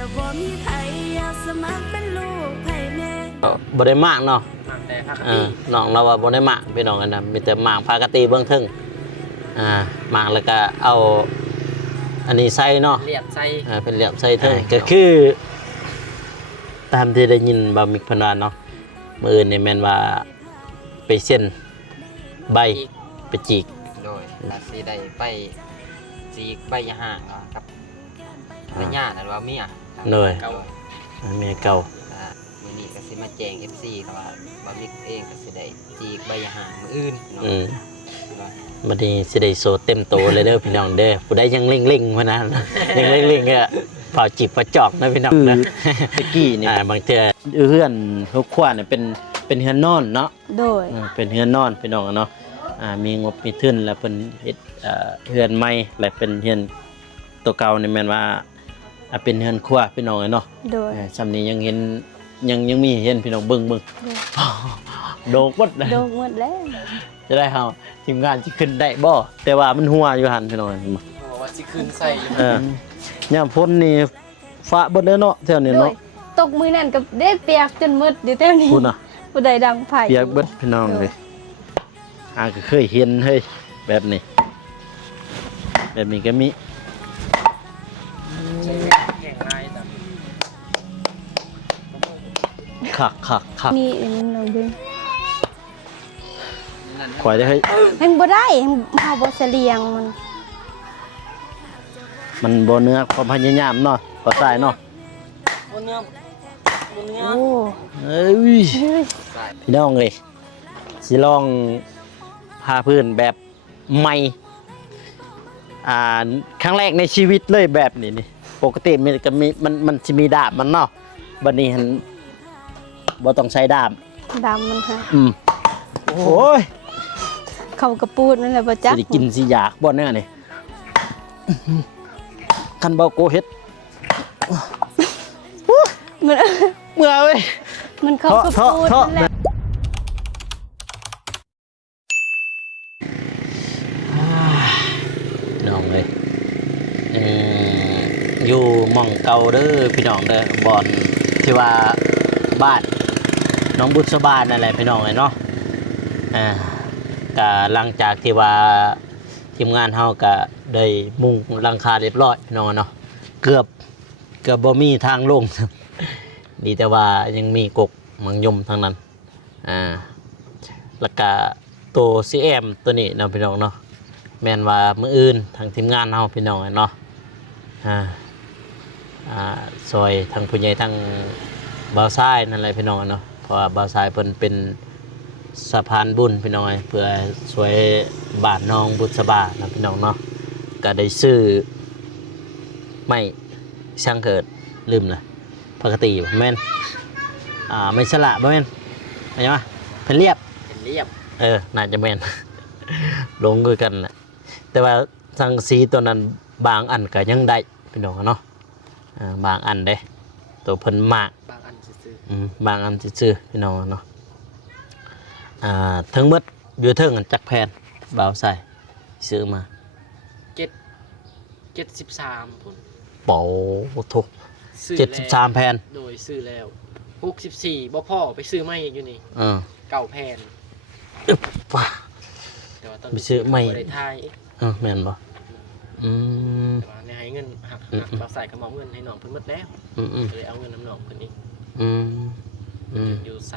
จะบ่มีไผอยากสมัครเป็นลูกไผแม่บ่ได้มากเนาะแต่ภาคตีน้องเราว่าบ่ได้มากพี่น้องกันนะมีแต่มากภาคตีเบื้องทึ่งมากแล้วก็เอาอันนี้ใส่เนาะเหลียบใส่เป็นเหลียบใส่ทึ่งก็คือตามที่ได้ยินบามิกพนานเนาะมือนี่แม่นว่าไปเส้นใบไปจีกโดยลาซีได้ไปจีกใบห่างกับระยะนั่นว่าเมียเลยเมียเก่ามือนี้ก็สิมาแจ้ง FC ครับว่าบามิกเองก็สิได้จีกใบห่างมืออื่นเนาะบัดนี้สิได้โซเต็มโตเลยเด้อพี่น้องเด้อผู้ใดยังเร่งๆพะนะยังเร่งๆก็เป่าจิบประจอกนะพี่น้องนะตะกี้นี่บางเทื่อเฮือนทุกขวานเนี่ยเป็นเฮือนนอนเนาะโดยเป็นเฮือนนอนพี่น้องเนาะมีงบมีทุนแล้วเพิ่นเฮ็ดเฮือนใหม่และเป็นเฮือนตัวเก่านี่แม่นว่าเป็นเฮือนครัวพี่น้องเนาะโดยซำนี้ยังเห็นยังมีเห็นพี่น้องเบิ่งโดกหมดโดกหมดแล้วจะได้เฮาทีมงานสิขึ้นได้บ่แต่ว่ามันหัวอยู่หั่นพี่น้องว่าสิขึ้นใส่ยามฝนนี่ฟ้าเบิดเลยเนาะแถวนี้เนาะตกมื้อนั้นก็ได้เปียกจนมืดอยู่แถวนี้ผู้ใดดังไผเปียกเบิดพี่น้องเลยก็เคยเห็นเฮ้ยแบบนี้ก็มีแข่งลายคักมีน้องดึงข่อยได้เฮ้ยแฮงบ่ได้เฮาบ่เสลียงมันบ่เนื้อความพยายามเนาะก็ใส่เนาะบ่เนื้อโอ้เอ้ยพี่น้องเอ้ยสิลองพาพื้นแบบใหม่ครั้งแรกในชีวิตเลยแบบนี้นี่ปกติมันก็มีมันสิมีดาบมันเนาะบัดนี้หันบ่ต้องใช้ดาบมันค่ะโอ้ยเขากระปูดนั่นแหละบ่จักสิกินสิอยากบ่แน่นี่คันบ่โกเฮ็ดมันเมื่อเว้ยมันเขากระปูดนั่นแหละน้องเลยอยู่หม่องเก่าเด้อพี่น้องเด้อบ่อนที่ว่าบ้านน้องบุษบานั่นแหละพี่น้องเนาะก็หลังจากที่ว่าทีมงานเฮาก็ได้มุงหลังคาเรียบร้อยพี่น้องเนาะเกือบบ่มีทางลงดีแต่ว่ายังมีกกมังยมทางนั้นแล้วก็ตัว CM ตัวนี้นะพี่น้องเนาะแม่นว่ามื้ออื่นทางทีมงานเฮาพี่น้องเนาะซอยทางผู้ใหญ่ทางบ่าวทรายนั่นแหละพี่น้องเนาะเพราะว่าบ่าวทรายเพิ่นเป็นสะพานบุญพี่น้องเพื่อช่วยบ้านน้องบุษบานะพี่น้องเนาะก็ได้ซื้อไม่ช่างเกิดลืมเลยปกติแม่นไม่สละบ่แม่นใช่ไหมเป็นเรียบน่าจะแม่นลงคือกันแหละแต่ว่าสังสีตัวนั้นบางอันก็ยังได้พี่น้องเนาะบางอันเด้ตัวเพิ่นมากบางอันซื่อพี่น้องเนาะทั้งหมดอยู่เทิงจักแผ่นบ่าวใส่ซื้อมา73พุ่นเป๋าทุก73แผ่นโดยซื้อแล้ว64บ่พอไปซื้อใหม่อีกอยู่นี่9แผ่นแต่ว่าต้องไปซื้อใหม่ได้ทายแม่นบ่แต่ว่าในให้เงินหักบ่าวใส่ก็มอบเงินให้น้องเพิ่นหมดแล้วเลยเอาเงินน้ำน้องเพิ่นอีกอยู่315,000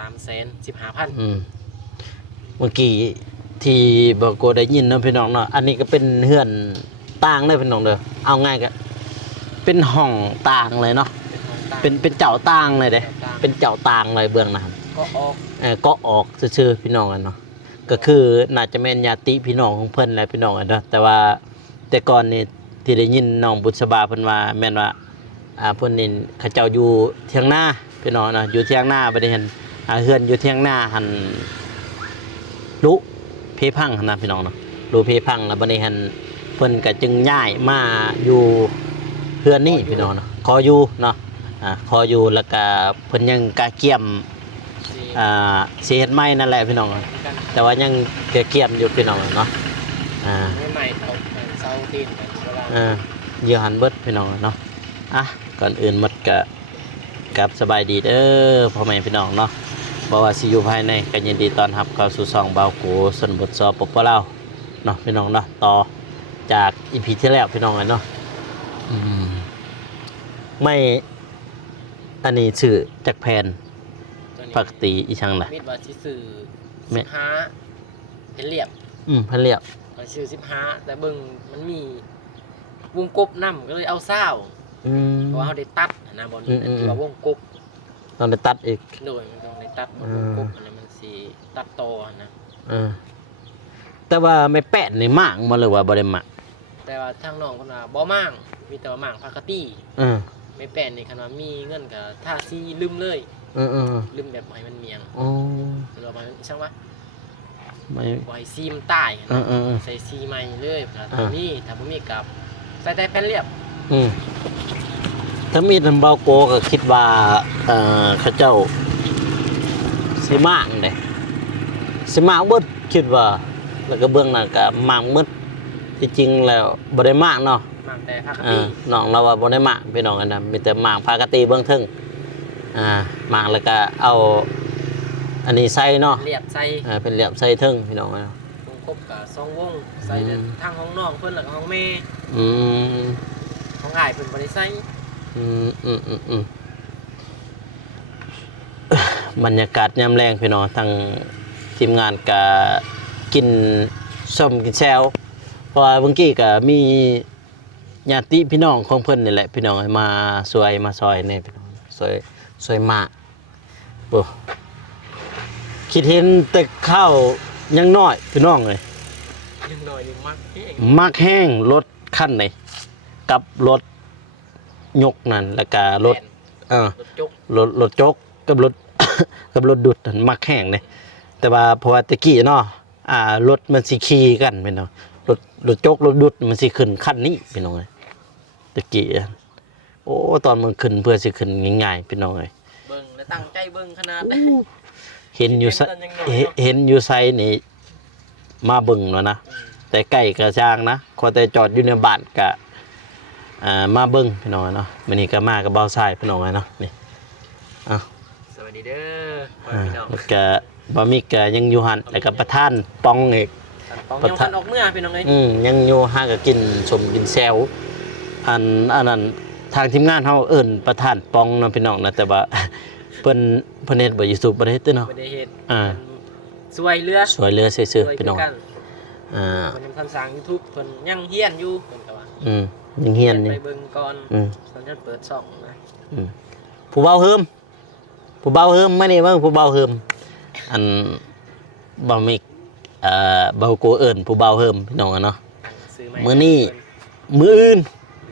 เมื่อกี้ที่บอกโกได้ยินนะพี่น้องเนาะอันนี้ก็เป็นเฮือนต่างเลยพี่น้องเด้อเอาง่ายก็เป็นห้องต่างเลยเนาะเป็นเจ้าต่างเลยเด้เป็นเจ้าต่างเลยเบื้องหน้าก็ออกซื่อๆพี่น้องกันเนาะก็คือน่าจะแม่นญาติพี่น้องของเพิ่นแหละพี่น้องกันเนาะแต่ว่าแต่ก่อนนี่ที่ได้ยินน้องบุษบาเพิ่นว่าแม่นว่าเพิ่นนี่เขาเจ้าอยู่เถียงนาพี่น้องเนาะอยู่เถียงนาบ่ได้เห็นเฮือนอยู่เถียงนาหั่นลุเพพังนะพี่น้องเนาะลุเพพังแล้วบัดนี้หั่นเพิ่นก็จึงย้ายมาอยู่เฮือนนี้พี่น้องเนาะขออยู่เนาะขออยู่แล้วก็เพิ่นยังกะเกี่ยมสิเฮ็ดใหม่นั่นแหละพี่น้องแต่ว่ายังเกี่ยมอยู่พี่น้องเนาะใหม่เอาเสาตีนเยอะหันเบิดพี่น้องเนาะ ก่อนอื่นหมดก็กับสบายดีเด้อพ่อแม่พี่น้องเนาะบ่ว่าสิอยู่ภายในก็ยินดีต้อนรับเข้าสู่ช่องเบาโกสนบทสปปลาวเนาะพี่น้องเนาะต่อจากอีพีที่แล้วพี่น้องเนาะไม่อันนี้ชื่อจักแพนปกติอีช่างล่ะ มีดว่าสิซื้อ แม่ 15เป็นเหลี่ยม พันเรียบ ว่าซื้อ15แต่เบิ่งมันมีวงกบนำก็เลยเอาเศร้าเพราะว่าเขาได้ตัดนะบอลที่ว่าวงกบ ต้องได้ตัดอีก โดยมันต้องได้ตัดบอลวงกบอันนี้มันสิตัดโตนะ แต่ว่าไม่แปะในหมางมาเลยว่าบ่ได้หมาง แต่ว่าทางน้องคนว่าบ่มั่งมีแต่ว่ามั่งพากตี้ ไม่แปลนในคันว่ามีเงินกับท่าซีลืมเลยลืมแบบให้มันเมียงหรือว่ามันช่างว่า ไม่ ไว้ซีมใต้ใส่ซีใหม่เลยถ้ามีถ้าบ่มีกับใส่แต่แผ่นเรียบ ถ้ามีทำเบาโกก็คิดว่าเขาเจ้าสิมางเด้สิมางเบิดคิดว่าแล้วก็เบื้องหน้าก็มางเบิดที่จริงแล้วบ่ได้มางเนาะ มั่งแต่พากตี้ น้องเราว่าบ่ได้มางพี่น้องกันนะมีแต่มางปกติเบื้องทึ่งมางแล้วก็เอาอันนี้ใส่เนาะ เรียบใส่ เป็นเหลี่ยมใส่ทึ่งพี่น้องเนาะ วงกบกับ2วงใส่ทางห้องน้องเพิ่นแล้วก็ห้องแม่ อืม ห้องอ้ายเพิ่นบ่ได้ใส่ บรรยากาศยามแรงพี่น้องทางทีมงานก็กินส้มกินแซวเพราะว่าเมื่อกี้ก็มีญาติพี่น้องของเพิ่นนี่แหละพี่น้องมาช่วยมาซอยนี่พี่น้องซอยมากโอ้คิดเห็นแต่ข้าวยังน้อยพี่น้องเลย ยังน้อยนี่มักแห้ง มักแห้งรถคันไหนกับรถยกนั่นแล้วก็รถ รถจุก รถจกกับรถ กับรถดุดนั่นมักแห้งเลยแต่ว่าเพราะว่าตะกี้เนาะรถมันสิขี่กันพี่น้องรถจกรถดุดมันสิขึ้นคันนี้พี่น้องเอ้ยตะกี้โอ้ตอนมันขึ้นเพื่อสิขึ้นง่ายๆพี่น้องเอ้ย เบิ่งแล้วตั้งใจเบิ่งขนาด เห็นอยู่ไซเห็นอยู่ไซนี่มาเบิ่งเนาะนะแต่ใกล้กระช่างนะขอแต่จอดอยู่ในบ้านก็มาเบิ่งพี่น้องเนาะมื้อนี้ก็มากับเบาทรายพี่น้องเนาะนี่ สวัสดีเด้อ แล้วก็บะหมี่ก็ยังอยู่หันแล้วก็ประธานปองอีก ต้องยังทันออกเมื่อพี่น้องเอ้ย ยังอยู่หาก็กินชมกินแซวอันนั้นทางทีมงานเฮาเอิ้นประธานปองเนาะพี่น้องนะแต่ว่า เพิ่นเฮ็ดบ่อยู่สูบบ่ได้เฮ็ดเด้อเนาะ บ่ได้เฮ็ดสวยเรือ สวยเรือซื่อๆพี่น้อง เพิ่นยังทันสร้าง YouTube เพิ่นยังเฮียนอยู่เพิ่นก็ว่า ยังเฮียนนี่ ไปเบิ่งก่อนตอนนั้นเปิดช่องนะ ผู้เบาเฮิมมานี่เบิ่งผู้เบาเฮิมอันบ่มีเบาโกเอิ้นผู้เบาเฮิมพี่น้องเนาะ ซื้อไ มื้อนี้มื้ออื่น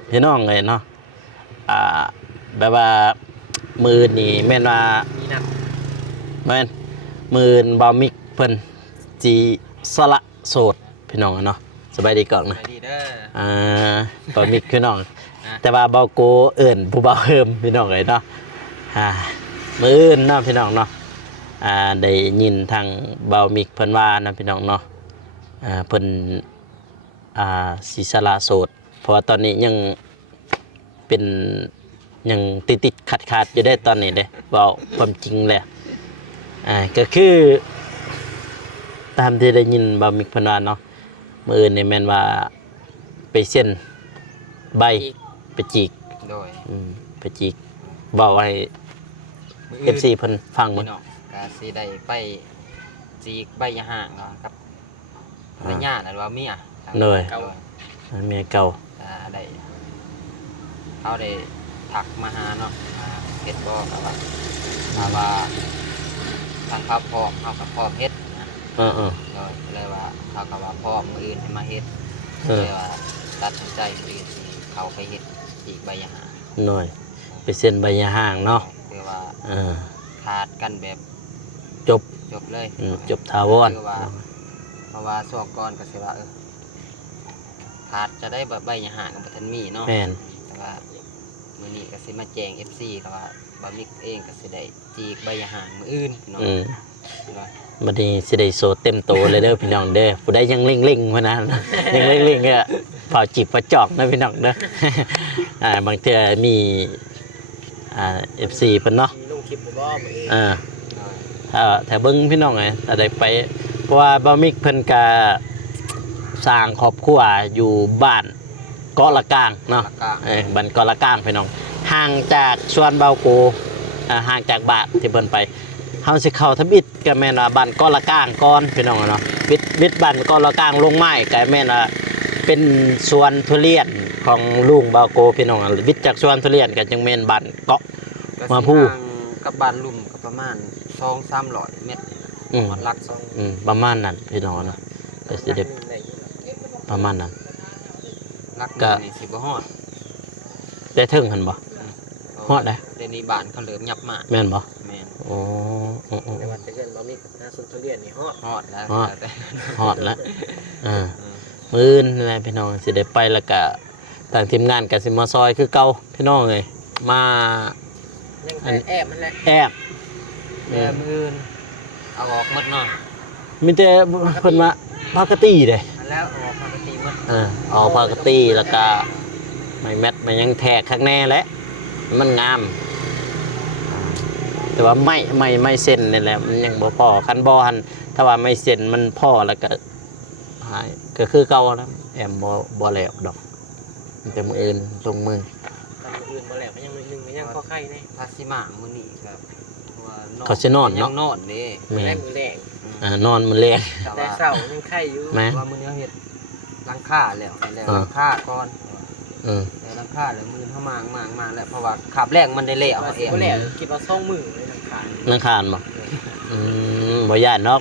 พี่น้องเอ้ยเนาะแบบว่ามื้อนี่แม่นว่า มีนัด แม่นมื้ออื่นบ่มิกเพิ่นสิสละโสดพี่น้องเนาะสบายดีก่อน ส นะ วัสดีเด้อ บ่มิกพี่น้องแต่ว่าเบาโกเอิ้นผู้เบาเฮิมพี่น้องเอ้ยเนาะมื้ออื่นเนาะพี่น้องเนาะได้ยินทางเบามิกเพิ่นว่านะพี่น้องเนาะเพิ่นสิสละโสดเพราะว่าตอนนี้ยังเป็นยังติดขัดอยู่ได้ตอนนี้เด้เว้าความจริงแหละก็คือตามที่ได้ยินเบามิกเพิ่นว่าเนาะมื้ออื่นนี่แม่นว่าไปเส้นใบไปจีก โดย ไปจีกเว้าให้ FC เพิ่นฟังมื้อ พี่น้องก็สิได้ไปจีกใบยะห่างกับภรรยานั่นว่าเมีย เลย เก่า เมียเก่า ได้เขาได้ถักมาหาเนาะเฮ็ดบ่ก็ว่าถ้าว่าทางเขาพร้อมเขาก็พร้อมเฮ็ดนะ เลยว่าเขาก็ว่าพร้อมมื้ออื่นให้มาเฮ็ดเลยว่าตัดสินใจมื้ออื่นสิเขาไปเฮ็ดจีกใบยะห่าง หน่อยไปเส้นใบยาห่างเนาะ คือว่า ขาดกันแบบ จบ เลย จบทาวร คือว่าเพราะว่าช่วงก่อนก็สิว่าขาดจะได้แบบใบยาห่างกับทันมีเนาะ แม่น แต่ว่ามื้อนี้ก็สิมาแจ้ง FC ก็ว่าบะมิกเองก็สิได้จีกใบยาห่างมื้ออื่นเนาะ บัดนี้สิได้โซเต็มโตเลยเด้อพี่น้องเด้อผู้ใดยังเล่งๆพุ่นนะ ยังเล่งๆก็เผาจิบเผาจอกนะพี่น้องเด้อ บางเทื่อมี FC เพิ่นเนาะ มีลงคลิปบ่มื้อ ถ้าเบิ่งพี่น้องไงถ้าได้ไปเพราะว่าบ่มิกเพิ่นก็สร้างครอบครัวอยู่บ้านเกาะละกางเนาะบ้านเกาะละกางพี่น้องห่างจากสวนเบาโกห่างจากบ้านที่เพิ่นไปเฮาสิเข้าทบิดก็แม่นว่าบ้านเกาะละกางก่อนพี่น้องเนาะบิดบ้านเกาะละกางลงไม้ก็แม่นว่าเป็นสวนทุเรียนของลุงเบาโกพี่น้องบิดจากสวนทุเรียนก็จึงแม่นบ้านเกาะมาพูกับบ้านลุ่มก็ประมาณ2-300 เมตรหมดลักประมาณนั้นพี่น้องเนาะก็สิได้ประมาณนั้นลักก็นี่สิบ่ฮอดได้ถึงหั่นบ่ฮอดได้เดี๋ยวนี้บ้านเขาเริ่มยับมากแม่นบ่แม่นโอ้ในวันแต่เกินบ่มีหน้าสุนทรเลียนนี่ฮอดแล้วฮอดแล้วมื้อนี้แหละพี่น้องสิได้ไปแล้วก็ทางทีมงานก็สิมาซอยคือเก่าพี่น้องเอ้ยมายังแอบมันแหละแอบ มื้อเอาออกหมดเนาะมีแต่เพิ่นมาปกติเด้แล้วออกปกติหมดเอาปกติแล้วก็ไม่แมทมันยังแทกข้างแน่แหละมันงามแต่ว่าไม่เส้นนี่แหละมันยังบ่พอคันบ่หันถ้าว่าไม่เส้นมันพอแล้วก็หายก็คือเก่าแล้วแอมบ่แล้วดอกมันจะมืออื่นลงมืออื่นบ่แล้วมันยังนึงมันยังพอไข่ในภาษีมามื้อนี้ครับเขาสินอนเนาะนอนเด้มื้อแรกนอนมื้อแรกแต่เช้ายังไข่อยู่ว่ามื้อนี้เฮ็ดหลังคาแล้วหลังคาก่อนแล้วหลังคาแล้วมื้อเฮามางแล้วเพราะว่าขับแรกมันได้แล้วเอาเองบ่แล้วคิดว่า2มื้อเลยหลังคาบ่บ่ย่านเนาะ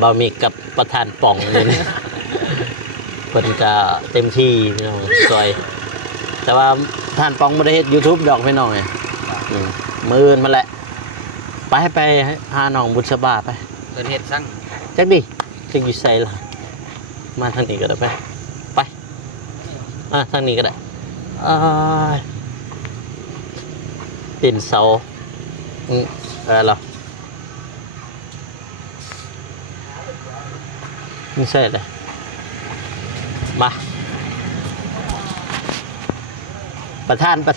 บ่มีกับประธานป่องนี่นะเพิ่นก็เต็มที่พี่น้องซอยแต่ว่าท่านป่องบ่ได้เฮ็ด YouTube ดอกพี่น้องไงมื้ออื่นมาแหละไปหาน้องบุษบาไปเพิ่นเฮ็ดซั่งจักดิจักอยู่ไสล่ะมาทางนี้ก็ได้ไปทางนี้ก็ได้ตีนเสาเหรอไม่ใช่เลยมาประธานม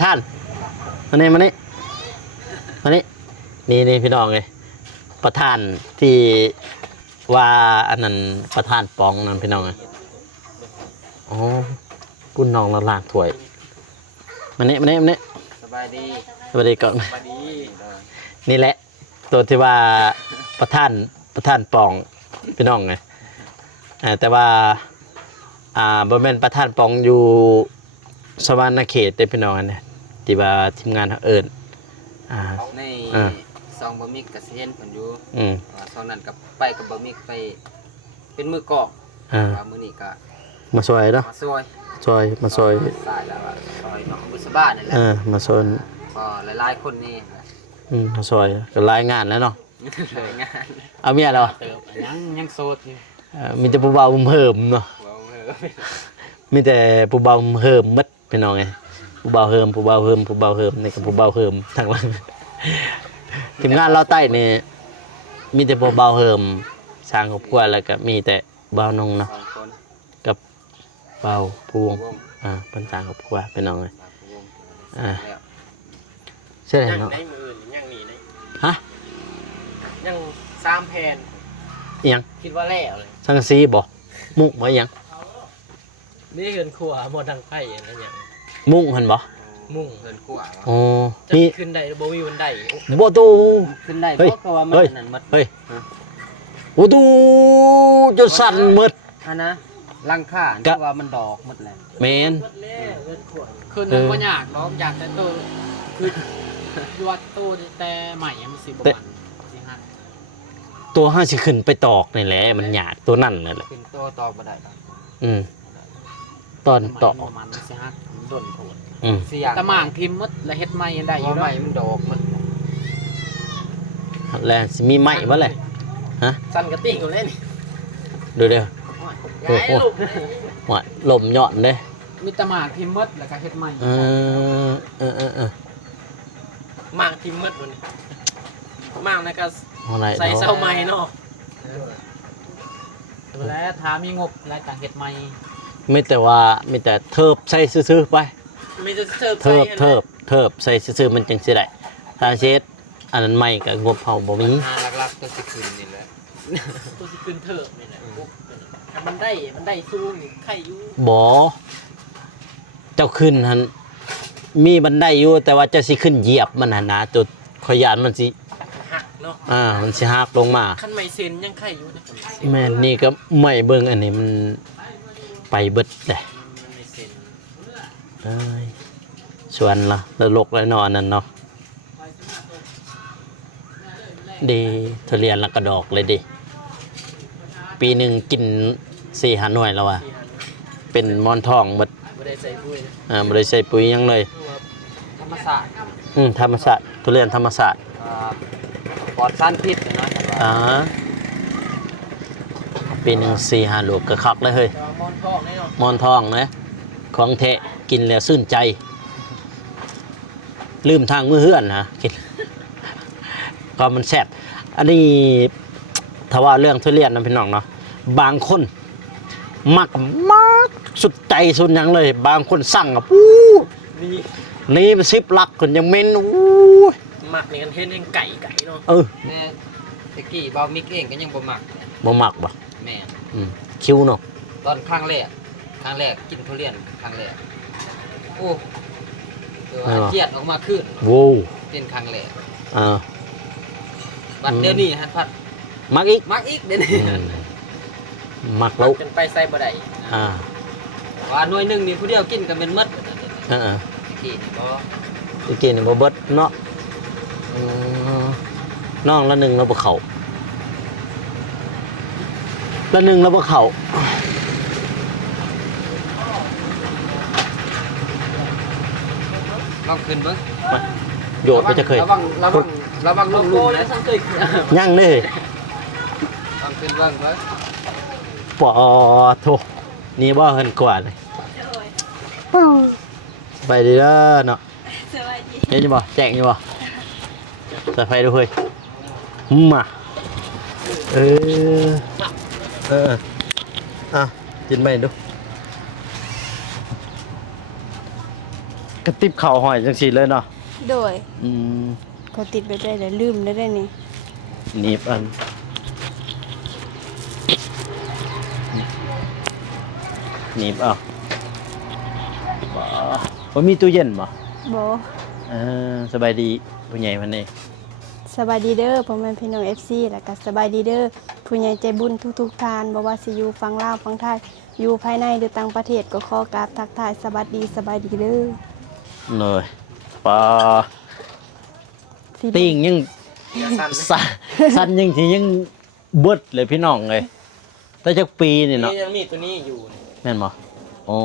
านี่นี่พี่น้องเลยประธานที่ว่าอันนั้นประธานปองนั่นพี่น้องเลยอ๋อกุนน้องละลากถ้วยมานี่สบายดีก่อนสบายดีนี่แหละตัวที่ว่าประธานปองพี่น้องไงแต่ว่าบริเวณประธานปองอยู่สวรรณเขตได้พี่น้องเนี่ยที่ว่าทีมงานเอิญในซองบะมิกกับเซียนผลอยู่ซองนั้นกับไปกับบะมิกไปเป็นมือกอกมือนี่ก็มาซอยเนาะมาซอยสายแล้วซอยน้องบุษบาเนี่ยแหละมาซอยก็หลายคนนี่มาซอยก็รายงานแล้วเนาะงานเอาเมียเรายังโสดอยู่มีแต่ผู้เบาเหิมเนาะมีแต่ผู้เบาเหิมมัดพี่น้องไงผู้เบาเหิมนี่กับผู้เบาเหิมทางหลังทีมงานเราใต้นี่มีแต่ผู้เบาเหิมสร้างครอบครัวแล้วก็มีแต่เบานงเนาะกับเบาพวงเป็นสร้างครอบครัวพี่น้องเลยใช่ไหมเนาะยังหนีเลยฮะยัง3 แผ่นยังคิดว่าแล้วเลยสังกะสีบ่มุกบ่ยังนี่เงินขัวหมดทางไผ่อะไรอย่างมุ้งหันบ่มุ้งเงินขัวนี่ขึ้นได้บ่มีวันได้บ่ตู้ขึ้นได้เพราะว่ามันนั่นหมดเฮ้ยบ่ตู้จะสั่นหมดนะลังค่าเพราะว่ามันดอกหมดแล้วแม่นคืนนึงบ่ยากดอกอยากแต่ตู้คือยอดตู้แต่ใหม่มัน10 ประมาณตัวห้าสิขึ้นไปตอกนี่แหละมันหยาดตัวนั่นเลยแหละขึ้นตัวตอกบ่ได้ตอนตอกมันสิฮักโดนโผล่ตะหม่างพิมพ์หมดแล้วเฮ็ดใหม่ได้อยู่ใหม่มันดอกมันแล้วสิมีไม้บ่แหละฮะสั่นกระติ่งอยู่เล่นดูเด้อโอ้โหว่าลมย่อนเด้มีตะหม่างพิมพ์หมดแล้วก็เฮ็ดใหม่หม่างพิมพ์หมดพุ่นหม่างนะก็ใส่เสาใหม่เนาะแล้วถามมีงบรายการเฮ็ดใหม่ไม่แต่ว่ามีแต่เทิบใส่ซื่อๆไปมีแต่เทิบ เทิบใส่ซื่อๆมันจังสิได้ถ้าเช็ดอันนั้นใหม่ก็งบเฮาบ่มี หาหลักๆตัวสิขึ้นนี่แหละ ตัวสิขึ้นเถอะนี่แหละปุ๊บถ้ามันได้สูงนี่ใครอยู่ บ่เจ้าขึ้นหั่นมีบันไดอยู่แต่ว่าเจ้าสิขึ้นเหยียบมันหั่นนะจุดขอยานมันสิ หักเนาะ มันสิหักลงมา คันไม่เซ็นยังใครอยู่นะ แม่นนี่ก็ไม่เบิ่งอันนี้มันไปเบิดแหละ ไม่เซ็น เอ้ยชวนละแล้วลกแล้วนอนนั่นเนาะดีทุเรียนแล้วก็ดอกเลยดิปีหนึ่งกิน4-5 หน่วยแล้วว่ะ ที่หัน เป็นมอนทองหมด บ่ได้ใส่ปุ๋ยนะ บ่ได้ใส่ปุ๋ยหยังเลย ธรรมศาสตร์ ธรรมศาสตร์ทุเรียนธรรมศาสตร์ ปลอดสารพิษนะแต่ว่า ปีหนึ่ง4-5 ลูกก็คักเลยเฮ้ย แต่ว่ามอนทองแน่นอน มอนทองนะของแท้กินแล้วชื่นใจ ลืมทางมือเฮือนนะกิน ก็มันแซ่บอันนี้ถ้าว่าเรื่องทุเรียนนะพี่น้องเนาะบางคนมักสุดใจสุดหยังเลย บางคนสั่งอ่ะปู๊ นี่ นี่เป็น10 ลักคนยังเม้นอู้ย หมักนี่กันเฮ็ดให้ไก่เนาะ แต่ตะกี้เบามิกเองก็ยังบ่มัก บ่มักบ่ แม่น คิวเนาะ ตอนครั้งแรกกินทุเรียนครั้งแรกโอ้เดี๋ยวอาเจียนออกมาขึ้น โว้ว เป็นครั้งแรก อ่า บัดเดี๋ยวนี้ฮันพัด มักอีก มักอีกเดี๋ยวนี้ มัก มั แล้ ก ว จนไปใส่บ่ได้ อ่า ว่าหน่วยหนึงนี่ผู้เดียวกินก็เป็นหมด อ่า ตะกี้นี่บ่ ตะกี้นี่บ่เบิดเนาะน้องละหนึ่งแล้วบ่เข้าละหนึ่งแล้วบ่เข้า ลองขึ้นเบิ่ง โยดไปจะเคย ระวังลง โอ้ ลุ่ม แล้ นะ วฉันเคยกิน ยังเลย ลองขึ้นเบิ่งเบิ่ง ปอโถนี่บ่เฮินกว่าเลยไปดีเด้อเนาะ สวัสดี เห็นอยู่บ่แจ้งอยู่บ่ใส่ไฟดูเฮ้ยมาเอออ่ะกินไปดูกระติบเข่าหอยจังสีเลยเนาะ โดย อืม เขาติดไปได้แล้วลืมได้นี่ หนีบอันหนีบเอาบ่มีตู้เย็นบ่ บ่ สบายดีผู้ใหญ่วันนี้ สบายดีเด้อพ่อแม่พี่น้อง FC แล้วก็สบายดีเด้อผู้ใหญ่ใจบุญทุกๆท่านบ่ว่าสิอยู่ฝั่งลาวฝั่งไทยอยู่ภายในหรือต่างประเทศก็ขอกราบทักทายสวัสดีเด้อ เลยปลา สิ ติ้งยัง อย่าสั่น สั้นยังที่ยังเบิดเลยพี่น้องเลยแต่จักปีนี่เนาะ นี่ยังมีตัวนี้อยู่นี่ แม่นบ่อ๋อ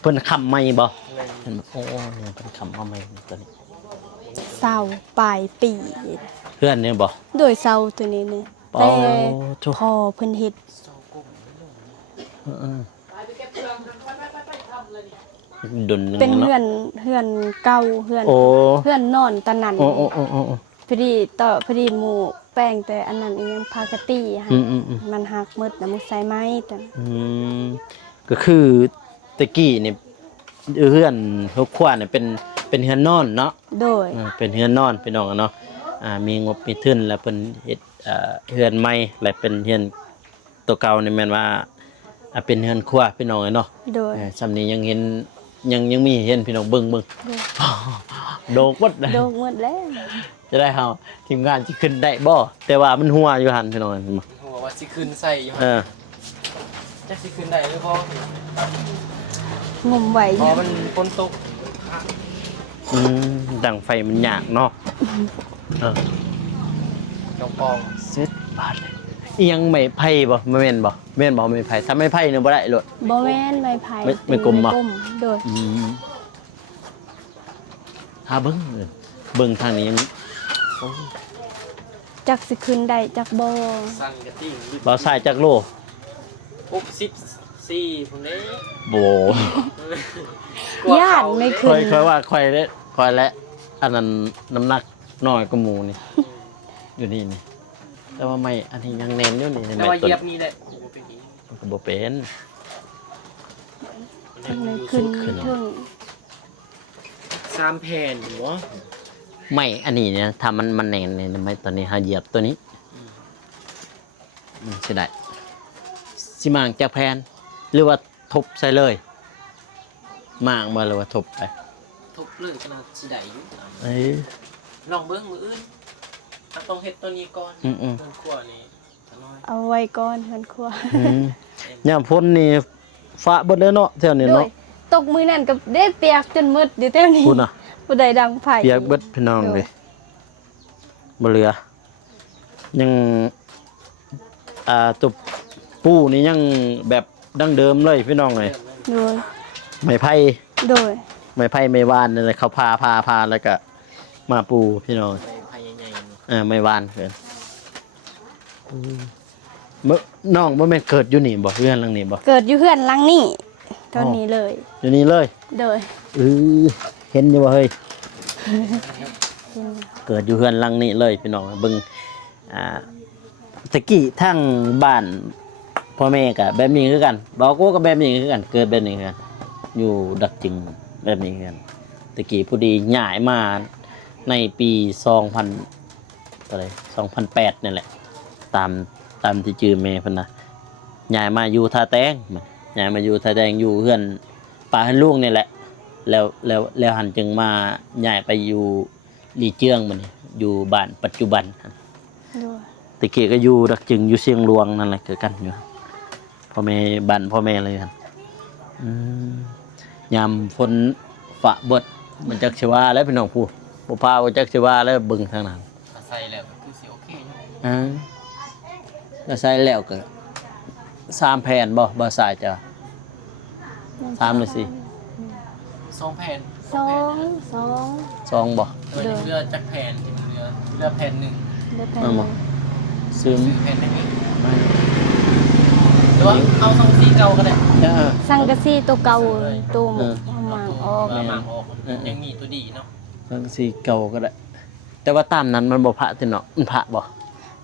เพิ่นคำใหม่บ่ แม่น เห็นบ่โอ้เนี่ยเพิ่นคำมาใหม่ตัวนี้ เศร้าปลายปี เพื่อนเนี่ยบ่ โดยเศร้าตัวนี้เนี่ย อ๋อ แต่ โถ่ พอเพิ่นเฮ็ด เออดุนหนึง เป็นเฮือ เนาะ นเก่าเฮือน โอ้ เฮือนนอนตะนัน โอ้โอ้โอ้โอ้ พอดีหมู่แป้งแต่อันนั้นอีหยังพากะตี้ค่ะ อืม มันหักหมดแล้วมึงใส่ไม้แต่ อืมก็คือตะกี้นี่เฮือนครอบครัวเนี่ยเป็นเฮือนนอนเนาะ โดย เป็นเฮือนนอนพี่น้องอะเนาะมีงบมีทุนแล้วเพิ่นเฮ็ดเฮือนใหม่และเป็นเฮือนตัวเก่านี่แม่นว่าเป็นเฮือนครัวพี่น้องเนาะ โดย ซำนี้ยังเห็นยังมีเห็นพี่น้องเบิ่ง โดย โดกวัดเลย โดนหมดแล้ว จะได้เฮาทีมงานสิขึ้นได้บ่แต่ว่ามันหัวอยู่หั่นพี่น้อง หัวว่าสิขึ้นใส่อยู่ จักสิขึ้นได้หรือบ่ งมไหว พอมันฝนตก อืมดังไฟมันยากเนาะเจ้าปอง เสร็จบาดเลยอีหยังไม้ไผ่บ่แม่นบ่แม่นบ่ไม้ไผ่ถ้าไม้ไผ่เนี่ยบ่ได้โลด บ่แม่นไม้ไผ่ ไม่กลมบ่ โดย หาเบิ่งทางนี้ยัง จักสิขึ้นได้จักบ่ สั่นกระติ้ง บ่สายจักโล 64พุ่นเด้ โบ ย่านไม่ ค่ ขึ้ อย น ค่อยว่าค่อยเด้ค่อยและอันนั้นน้ำหนักน้อยกว่าหมู่นี่ อยู่นี่นี่แต่ว่าไม่อันนี้ยังแน่นอยู่นี่ แต่ ไม่ ว่า ต้น เหยียบนี่แหละบ่เป็นอี มันก็บ่เป็น ไม่ขึ้น ขึ้น ถึง 3แผ่นบ่ ไม่อันนี้เนี่ยถ้ามันแน่นเนี่ยไม่ตอนนี้เฮาเหยียบตัวนี้สิได้สิมางจากแผ่นหรือว่าทุบใส่เลยมางบ่หรือว่าทุบไป ทุบเลยขนาดสิได้อยู่ เอ้ย ลองเบิ่งมื้ออื่นต้องเฮ็ดตัวนี้ก่อน อืม เพิ่นคั่วนี่น้อย เอาไว้ก่อนเพิ่นครัว ยามพ้นนี่ฟ้าเบิดเลยเนาะแถวนี้ โด เนาะ ยตกมือนั่นก็ได้เปียกจนมืดอยู่แถวนี้ พูดน่ะ ผู้ใดดังไผ เปียกเบิดพี่น้องเลยบ่เหลือยังตุบปูนี่ยังแบบดั้งเดิมเลยพี่น้องเลย โดย ไม้ไผ่ โดย ไม้ไผ่ไม้วานนี่แหละเขาพาแล้วก็มาปูพี่น้อง ไปพายใหญ่ๆ ไม้วานเพิ่นเมื่อน้องบ่แม่นเกิดอยู่นี่บ่เรือนหลังนี้บ่ เกิดอยู่เฮือนหลังนี้ตอนนี้เลย อยู่นี่เลย โดย เห็นอยู่บ่เฮ้ยเกิดอยู่เฮือนหลังนี้เลยพี่น้องเบิ่งตะกี้ทั้งบ้านพ่อแม่ก็แบบนี้คือกันบอกกูก็แบบนี้คือกันเกิดแบบนี้คือกันอยู่ดักจึงแบบนี้คือกันตะกี้ผู้ดีย้ายมาในปี2000อะไร2008นี่แหละตามที่ชื่อแม่เพิ่นนะย้ายมาอยู่ท่าแตงย้ายมาอยู่ท่าแตงอยู่เฮือนป้าเฮือนลุงนี่แหละ แล้วหันจึงมาย้ายไปอยู่ลีเจืองมันอยู่บ้านปัจจุบัน โดย ตะกี้ก็อยู่ดักจึงอยู่เชียงรวงนั่นแหละคือกันอยู่พ่อแม่บ้านพ่อแม่เลยครับยามฝนฝะเบิดมันจักสิว่าแล้วพี่น้องผู้บ่พาว่าจักสิว่าแล้วเบิ่งทางนั้น ถ้าใส่แล้วก็คือสิโอเคอยู่ แล้วใส่แล้วก็3แผ่นบ่สายจ้ะ3หรือ4 2แผ่น สอง 2บ่ เออยังเหลือจักแผ่นที่มันเหลือแผ่นหนึง เดี๋ยวแผ่น เอา ห มา นึ่ง ซื้อ ซื้อแผ่นหนึงอีกหรือว่าเอาซองสีเก่าก็ได้ สังกะสีตัวเก่าตัวหม เออ เอามาออก เอาหมางออกยังมีตัวดีเนาะ ทั้งสีเก่าก็ได้ แต่ว่าตามนั้นมันบ่พระติเนาะมันพระบ่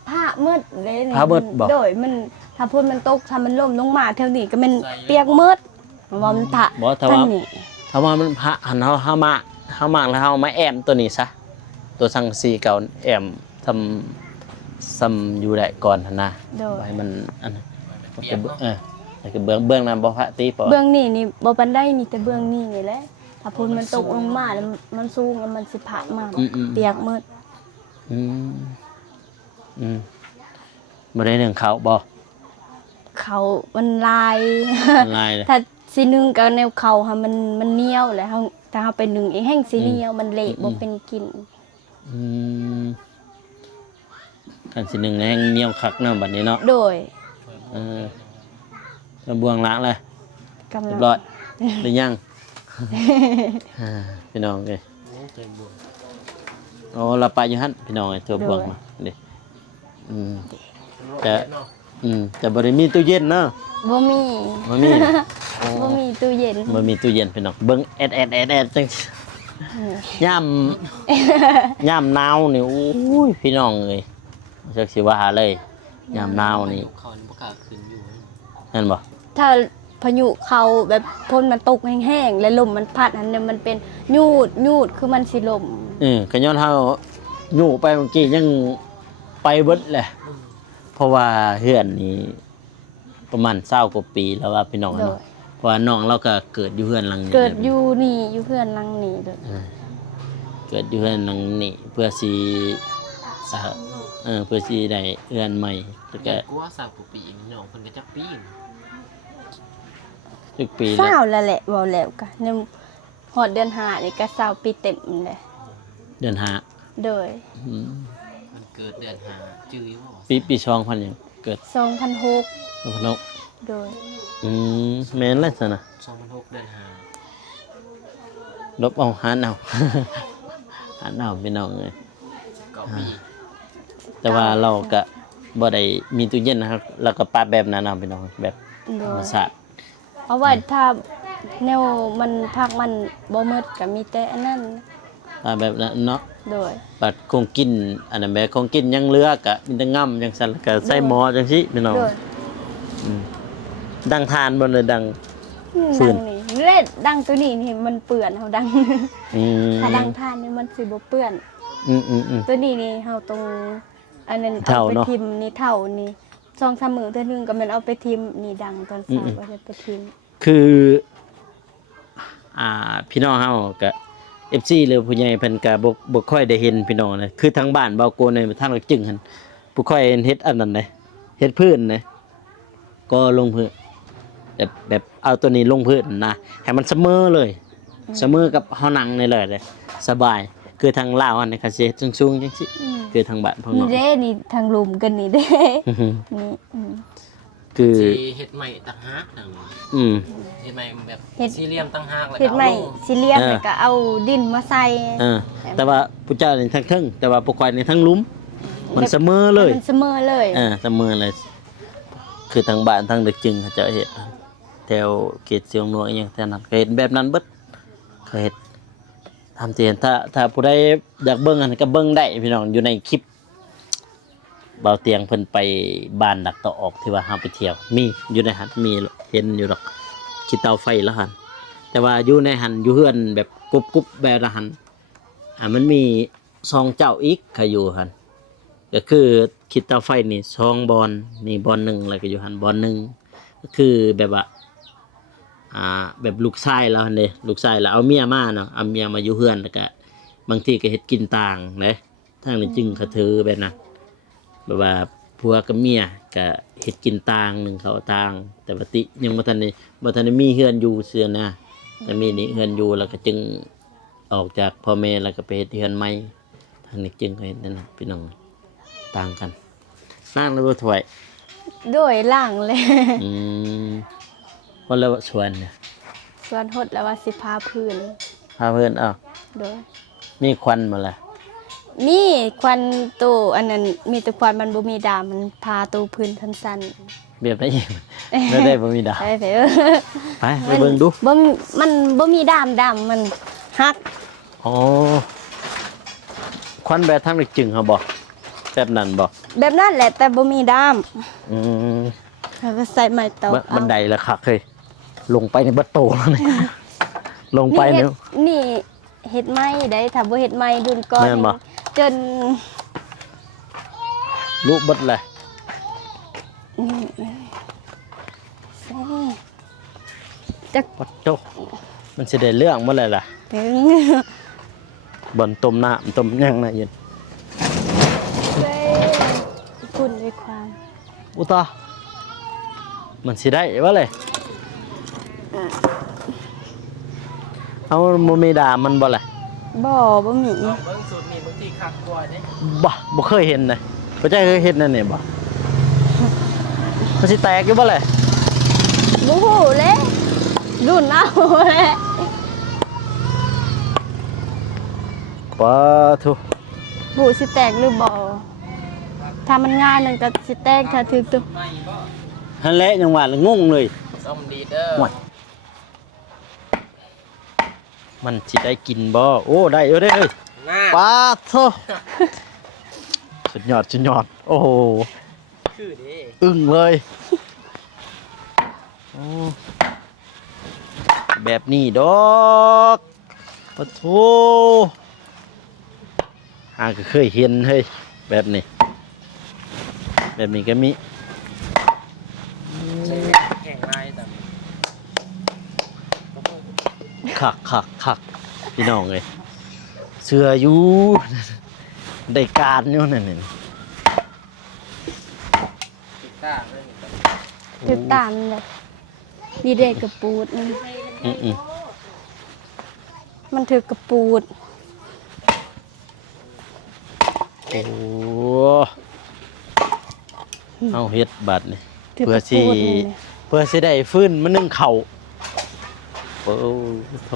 ผ้ามืดเลยนี่ ผ้ามืดบ่ โดยมันถ้าพ่นมันตกถ้ามันล่มลงมาเท่านี้ก็มันเปียกมืดว่ามันผ้า บ่ถ้า ทา ว่า งนี้ ถ้าว่ามันพระหันเฮามาแล้วเฮามาแอมตัวนี้ซะตัวสังสีเก่าแอมทำซ้ำอยู่ได้ก่อนหั่นนะ โดย ไว้มันอันนั้น เปียกเนาะ แล้วก็เบื้องนั้นบ่พระติปะ เบื้องนี้นี่บ่ปานใดมีแต่เบื้องนี้นี่แหละถ้าพ่นมันตกลงมาแล้วมันสูงแล้วมันสิผะมาเปียกมืด อืมบ่ได้เรื่องเขาบ่ เขามันลาย ลายเลย ถ้าสินึ่งกับแนวเขาค่ะมันเหนียวแล้วเฮาถ้าเฮาไปนึ่งเองแห้งสิเหนียวมันเละบ่เป็นกลิ่น กันสิหนึ่งแห้งเหนียวคักเนาะบัดนี้เนาะ โดย จะบวงล้างเลย กำ เรี ลั ย ง บร้อยหรือยัง พี่น้องเอ้ย โอ้เคยบวง โอ้เราไปอยู่หั่นพี่น้องเอ้ยตัวบวงมาดิแต่ เนาะ แต่บ่ได้มีตู้เย็นเนาะ บ่มี บ่มี บ่มีตู้เย็น บ่มีตู้เย็นพี่น้องเบิ่งแอดจังย่ำหนาวนี่โอ้ยพี่น้องเอ้ยจักสิว่าเลยย่ำหนาวนี่ เขาบ่กล้าขึ้นอยู่ นั่นบ่ ถ้าพายุเข้าแบบพ่นมันตกแห้งๆแล้วลมมันพัดอันนั้นมันเป็นยูดคือมันสิลม ก็ย้อนเฮาอยู่ไปเมื่อกี้ยังไปเบิดแหละเพราะว่าเฮือนนี้ประมาณ20กว่าปีแล้วว่าพี่น้อง โด เนาะ ย เพราะว่าน้องเราก็เกิดอยู่เฮือนหลังนี้ เกิดอยู่นี่อยู่เพื่อนหลังนี้โดย เกิดอยู่เฮือนหลังนี้เพื่อสิเพื่อสิได้เฮือนใหม่แล้วก็ กูว่า20กว่าปีนี่น้องเพิ่นก็จักปีน ทุกปี เศ แล้ ร้าว แล้วแหละเว้าแล้วก็ในฮอดเดือน5นี่ก็20ปีเต็มเลย เดือนห้า โดย มันเกิดเดือน5จื้ออยู่บ่ ปี2000หยังเกิด 2006 2006 โดย แม่นแล้วซั่นน่ะ 2006เดือน ลบเอาหารเอา หารเอาพี่น้องเอ้ย 5 9ปี แต่ว่าเราก็บ่ได้มีตู้เย็นนะครับแล้วก็ปาแบบนั้นเอาพี่น้องแบบ โด ธรรม ย ชาติ เพราะว่าถ้าแนวมันพักมันบ่หมดก็มีแต่อันนั้น ปาแบบนั้นเนาะ โดย บัดคงกินอันนั้นแบบคงกินยังเหลือกะมีแต่ง่ำจังซั่นแล้วก็ใส่หม้อจังซี่พี่น้อง โดย ดังทานบ่เลยดัง ฟื ดั น งนี่ เล่นดังตัวนี้นี่มันเปื้อนเฮาดัง อืม ถ้าดังทานนี่มันสิบ่เปื้อน อืม ตัวนี้นี่เฮาต้องอันนั้น เท่า เอาไป เนาะ ทิมนี่เท่านี่2-3มื้อเทื่อนึงก็แม่นเอาไปทิมนี่ดังตอนเช้าก็จะไปทิม คือพี่น้องเฮาก็ FC หรือผู้ใหญ่เพิ่นก็บ่ค่อยได้เห็นพี่น้องนะคือทางบ้านเบาโกในทางจึงหั่นบ่ค่อยเห็นเฮ็ดอันนั้นเลยเฮ็ดพื้นนะก็ลงพื้นแบบเอาตัวนี้ลงพื้นนะให้มันเสมอเลยเสมอกับเฮานั่งนี่เลยสบายคือทางลาวอันนี้ก็สิเฮ็ดสูงๆจังซี่คือทางบ้านพวก นี่ น้อง เด้นี่ทางลุมกันนี่เด้ อื้อหือ นี่ คือ สิเฮ็ดใหม่ต่างหากทางนี้ อืม เฮ็ดใหม่แบบ เฮ็ด สี่เหลี่ยมต่างหากแล้ว เฮ็ด ก็ ใหม่ เอาลง สี่เหลี่ยมแล้วก็เอาดินมาใส่ แต่ว่าผู้เจ้านี่ทั้งเทิงแต่ว่าผู้ควายนี่ทั้งหลุมมันเสมอเลย มันเสมอเลย เสมอเลย คือทางบ้านทางดึกจึงเขาจะเฮ็ดแถวเขตเสียงนัวอหยังแถวนั้นก็เฮ็ดแบบนั้นเบิดเขาเฮ็ดทำเตียนถ้าผู้ใดอยากเบิ่งอันนก็เบิ่งได้พี่น้องอยู่ในคลิปเบาเตียงเพิ่นไปบ้านดักตะออกที่ว่าเฮาไปเที่ยวมีอยู่ในหันมีเห็นอยู่ดอกขี้เตาไฟแล้วหันแต่ว่าอยู่ในหันอยู่เฮือนแบบกุบๆแบบละหันมันมีซองเจ้าอีกเขาอยู่หันก็คือขี้เตาไฟนี่ซองบอลนี่บอลหนึ่งแล้วก็อยู่หันบอลหนึ่งก็คือแบบว่าแบบลูกชายแล้วหั่นเด้ลูกชายแล้วเอาเมียมาเนาะเอาเมียมาอยู่เฮือนแล้วก็บางทีก็เฮ็ดกินต่างเด้ทางนี้จึงเขาถือแบบนั้นแบบว่าผัวกับเมียก็เฮ็ดกินต่างหนึงเขาต่าง แต่ปกติยังบ่ทันได้มีเฮือนอยู่เซื่อนะแต่มีนี่เฮือนอยู่แล้วก็จึงออกจากพ่อแม่แล้วก็ไปเฮ็ดเฮือนใหม่ทางนี้จึงก็เฮ็ดนั่นน่ะพี่น้องต่างกันนั่งแล้วบ่ถวย โดยล่างเลย อืมคนละชวนเนี่ย ส่วนหดแล้วว่าสิพาพื้น พาเพื่อนอ้าว โดย มีควันมาละ มีควันตัวอันนั้นมีแต่ควันมันบ่มีดามมันพาตัวพื้นสั้น เบียบได้ยิงไม่ได้บ่มีดาว ๆได้เถอะ ไปเบิ่งดู มันบ่มีดามมันฮัก อ๋อควันแบบทางเด็กจึงเขาบอกแบบนั้นบอก แบบนั้นแหละแต่บ่มีดาม อืม แล้วก็ใส่ไม้เตา บันไดละคักเคยลงไปในบัดโตแล้วนี่ลงไป นี่ เนี่ย นี่เฮ็ดไม้ได้ถ้าบ่เฮ็ดไม้ดุนก่อน แม่นบ่ จน ลุบัดเลย จัก บัดโตมันสิได้เรื่องบ่เลยล่ะ ถึง บ่อนต้มน้ำต้มหยังน่ะเย็น เว้ยคุณด้วยความ อุตามันสิได้บ่เลยเอาบ่มีดามันบ่ล่ะ บ่มี ลองเบิ่งสูตรนี้บางทีคักกว่าเด้ บ่เคยเห็นเลยบ่ใจเคยเห็นนั่นนี่บ่มันสิแตกอยู่บ่เลย บ่ฮู้เลยรุ่นเอาแหละ ปะทุ บูสิแตกหรือบ่ถ้ามันง่ายนั่นก็สิแตกถ้าถึกตัว ไม่บ่ ฮันแหละยังว่าเลยงงเลย ซ่อมดีเด้อ โอ้ยมันสิได้กินบ่โอ้ได้เอ้ย หน้า ปะทุสุดยอดโอ้โห คือเด้ อึ้งเลยโอ้แบบนี้ดอกปะทุหาก็เคยเห็นเฮ้ยแบบนี้ก็มี ใช้แข่งลายแต่ คักพี่น้องเลยเสืออยู่ ได้การอยู่นั่นนี่ ติดตั้งเลย ถึกตามนั่นแหละนี่เด็กกระปูดมัน อืม มันถึกกระปูด โอ้เอาเฮ็ดบัดนี่ ถึก เพื่ ก อ ระ สิ ปูดนี่ เพื่อสิได้ฟื้นมันนึ่งเข่าโอ้โถ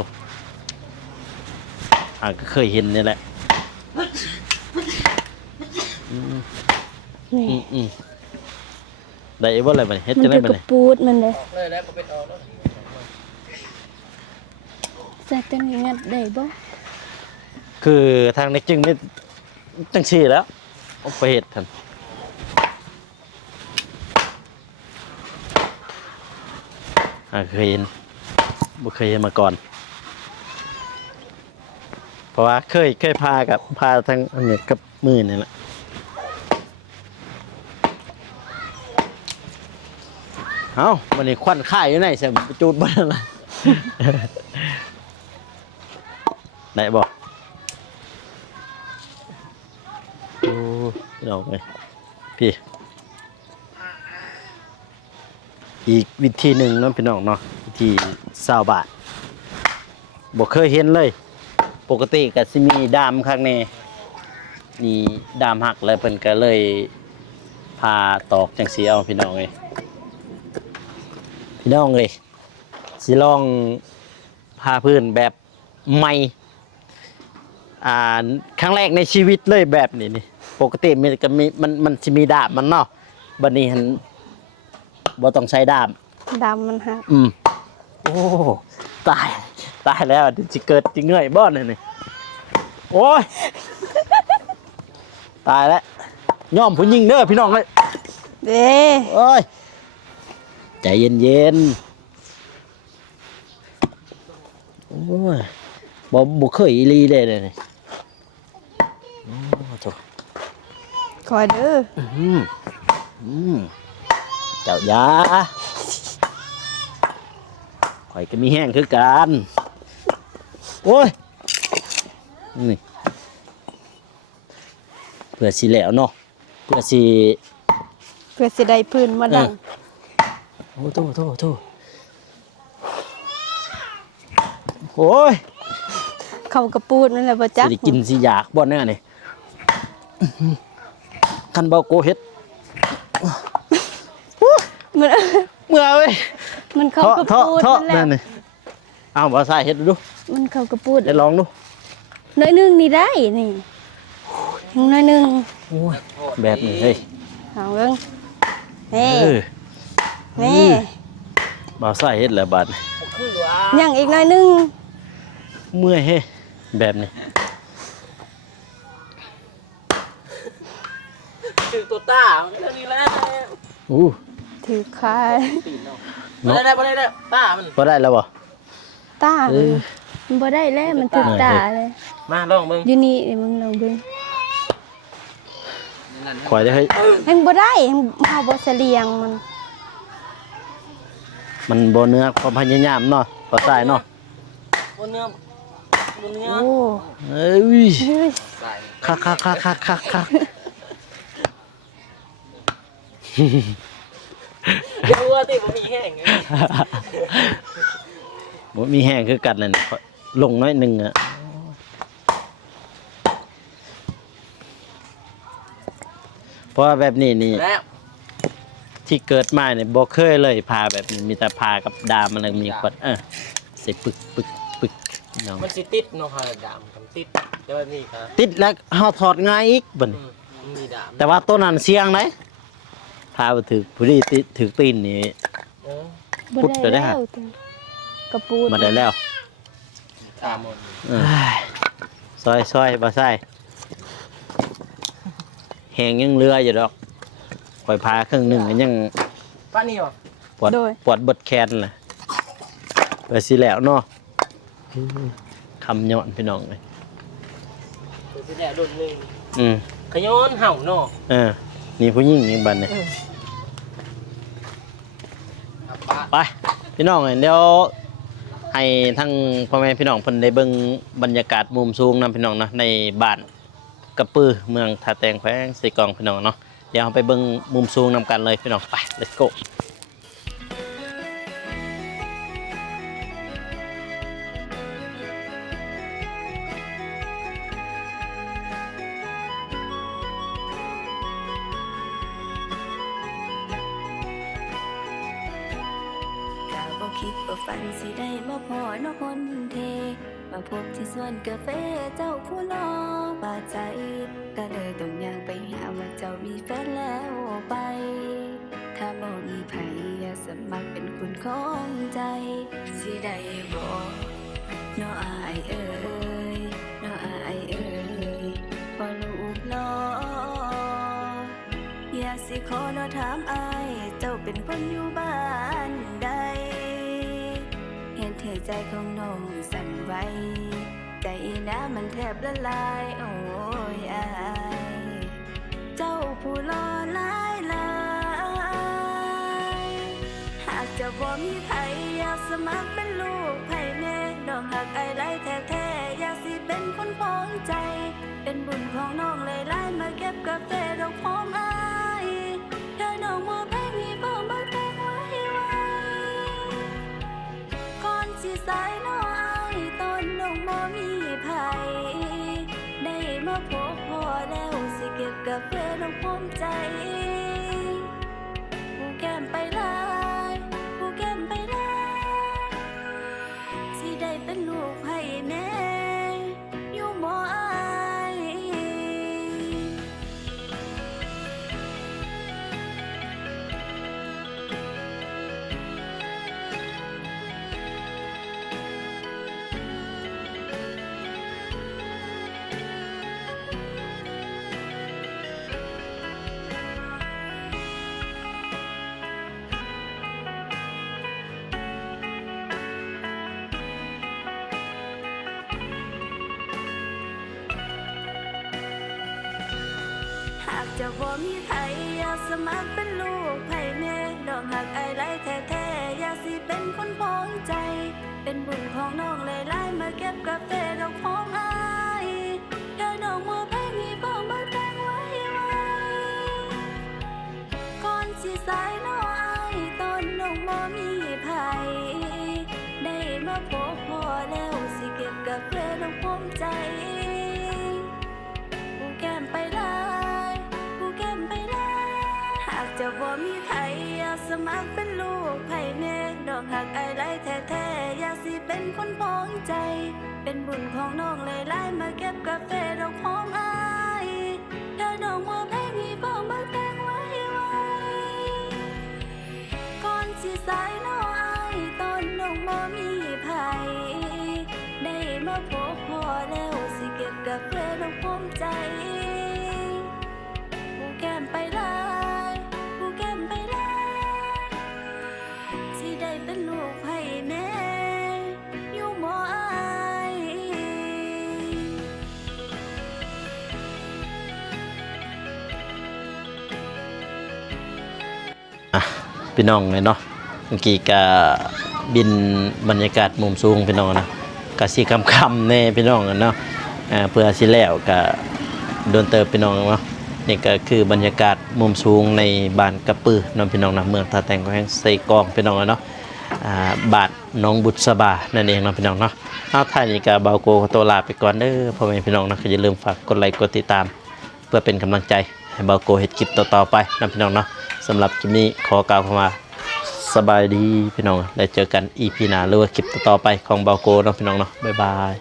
ก็เคยเห็นนี่แหละอืม นี่ ได้บ่อะไรบัดนี้เฮ็ด มัน จังได๋ ถึก บัด กระ นี้ ปูดมันเลย เลยแล้วก็เป็นออกแล้ว ใส่ตัวนี้งัดได้บ่ คือทางเด็กจึงนี่จังซี่แล้วเอาไปเฮ็ดท่านเคยเห็น บ่เคยเห็นมาก่อนเพราะว่าเคยพาทั้งอันนี้กับมือนี่แหละเอ้าวันนี้ควันค่ายอยู่ไหนใส่จูดบ่นั่นล่ะ ได้บ่โอ้พี่น้องเอ้ยพี่อีกวิธีหนึ่งเนาะพี่น้องเนาะวิธี20 บาทบ่เคยเห็นเลยปกติก็สิมีดามข้างในนี่ดามหักแล้วเพิ่นก็เลยพาตอกจังซี่เอาพี่น้องเอ้ยพี่น้องเอ้ยสิลองพาพื้นแบบใหม่ครั้งแรกในชีวิตเลยแบบนี้นี่ปกติมันก็มีมันสิมีดาบมันเนาะบัดนี้หันบ่ต้องใช้ดาบ ดำมันหัก โอ้ตายแล้วสิเกิดสิเหนื่อยบ่นี่โอ้ยตายแล้วย่อมผู้หญิงเด้อพี่น้องเอ้ย เด้ โอ้ยใจเย็นๆโอ้ยบ่เคยอีหลีเลยนี่โอ้โธ่ คอยเด้อ เจ้ายาข่อยก็มีแห้งคือกันโอ้ยนี่เพื่อสิแล้วเนาะเพื่อสิ เพื่อสิได้พื้นมาดัง โอ้โธ่โอ้ย เขากระปูดนั่นแหละบ่จัก สิได้กินสิอยากบ่แน่นี่คันเบาโกเฮ็ด มัน เมื่อเว้ย มันเข้ากระปูด เทาะ นั่นแห นั่น ละ นี่เอาบ่ใส่เฮ็ดดู มันเข้ากระปูด ได้ลองดู น้อยหนึงนี่ได้นี่น้อยหนึง โอ้ยแบบนี้เฮ้ย เอาเบิ่งนี่ เออ นี่ บ่ใส่เฮ็ดแล้วบาดนี้ คือว่า ยังอีกน้อยหนึง เมื่อยเฮ้แบบนี้ คือตัวตามันก็นี่แหละ อู้ ถือคาย บ่ได้บ่ได้ตามัน บ่ได้แล้วบ่ ตา เออ มันบ่ได้แล้วมันถือตาเลย มาลองเบิ่ง อยู่นี่มึงลองเบิ่ง ข่อยได้เฮ้ย ยังบ่ได้ยังเฮาบ่เสลียงมัน มันบ่เนื้อความพยายามเนาะบ่ใส่เนาะ บนเนื้อบนเนื้อ โอ้ เอ้ย เฮ้ย คัก เดี๋ยวว่าติบ่มีแห้งเลย บ่มีแห้งคือกันนั่นลงน้อยหนึงอ่ะเพราะว่าแบบนี้นี่ แล้ว ที่เกิดมาเนี่ยบ่เคยเลยพาแบบนี้มีแต่พากับดามมันเลยมีคนสิปึกน้อง มันสิติดเนาะค่ะดามมันติดแต่ว่านี่ครับ ติดแล้วเฮาถอดง่ายอีกบัดนี้ มันมีดาม แต่ว่าตัวนั้นเสียงไหนพาไปถึกผู้ที่ถึกตีนนี่ เออ บ่ พุดเดี๋ยวได้ ได้ ฮะ แล้วกระปูด มาได้แล้ว ตามหมด ซอยบ่ใส่แหงยังเรืออยู่ดอกปล่อยพาครึ่งหนึงก็ยัง ป้านี่บ่ ปวดเบิดแขนล่ะเปิดสิแล้วเนาะคำย้อนพี่น้องเลย เดี๋ยวสิแดดโดนหนึง อืม ขย้อนเห่าเนาะ นี่ผู้หญิงนี่บัดเนี่ย ครับป้า ไปพี่น้องเดี๋ยวให้ทั้งพ่อแม่พี่น้องเพิ่นได้เบิ่งบรรยากาศมุมสูงนํพี่น้องเนาะในบ้านกระปือเมืองท่าแตงแขวงไสกองพี่น้องเนาะเดี๋ยวเราไปเบิ่งมุมสูงนํกันเลยพี่น้องไป let's go กะบ่คิดว่าฝันสิได้มาพอเนาะคนเทมาพบที่สวนกาแฟเจ้าผู้รอบาดใจก็เลยต้องย่างไปหาว่าเจ้ามีแฟนแล้วไป ถ้าบ่มีไผอย่าสมัครเป็นคนของใจ สิได้บ่เนาะอายเอ้ยเนาะอายเอ้ยบ่ลูกหลออยากสิขอเนาะถามอายเจ้าเป็นคนอยู่บ้านใดเห็น ให้ใจของน้องสั่นไหวใจนะมันแทบละลายโอ้ยอายเจ้าผู้หล่อหลายหลายหากจะบ่มีไผอยากสมัครเป็นลูกไผแม่น้องหักไอ้ไรแท้ๆอยากสิเป็นคนพ้องใจเป็นบุญของน้องเลยไล่มาเก็บกาแฟดอกหอมอายถ้าน้องบ่ไปมีบ่มาแต่งไว้ก่อนสิสายน้องอายตอนน้องบ่มีไผได้มาพบพอแล้วสิเก็บกาแฟดอกหอมใจผู้แก้มไปลายผู้แก้มไปลายสิได้เป็นลูกไผแน่อยู่บ่อาย หากจะบ่มีไผอยากสมัครเป็นลูกไผแม่ดอกหักไอ้ไรแท้ๆอยากสิเป็นคนพ้องใจเป็นบุญของน้องเลยไล่มาเก็บกาแฟดอกหอมอายถ้าน้องบ่ไปมีบ่มาแต่งไว้ก่อนสิสายน้องอายตอนน้องบ่มีไผได้มาพบพอแล้วสิเก็บกาแฟดอกหอมใจผู้แก้มไปลายผู้แก้มไปลายหากจะบ่มีไผอยากสมัครเป็นลูกไผแม่ดอกหักไอ้ไรแท้ๆอยากสิเป็นคนพ้องใจเป็นบุญของน้องเลยไล่มาเก็บกาแฟดอกหอมอายถ้าน้องบ่ไปมีบ่มาแต่งไว้ก่อนสิสายน้องอายตอนน้องบ่มีไผได้มาพบพอแล้วสิเก็บกาแฟดอกหอมใจผู้แก้มไปลายผู้แก้มไปลายสิได้เป็นลูกไผแน่อยู่บ่อาย พี่น้องเลยเนาะเมื่อกี้ก็บินบรรยากาศมุมสูงพี่น้องนะก็สิคำๆแน่พี่น้องกันเนาะเพื่อสิแล้วก็โดนเติบพี่น้องเนาะนี่ก็คือบรรยากาศมุมสูงในบ้านกระปือน้องพี่น้องนะเมืองท่าแตงแห่งไซกองพี่น้องเนาะบาทน้องบุษบานั่นเองเนาะพี่น้องเนาะเอาท้ายนี้ก็เบาโกขอตัวลาไปก่อนเด้อพ่อแม่พี่น้องนะก็อย่าลืมฝากกดไลค์กดติดตามเพื่อเป็นกำลังใจให้เบาโกเฮ็ดคลิปต่อๆไปนะพี่น้องเนาะสำหรับคลิปนี้ขอกล่าวคำว่าสบายดีพี่น้องแล้วเจอกัน EP หน้าหรือว่าคลิปต่อๆไปของเบาโกเนาะพี่น้องเนาะบ๊ายบาย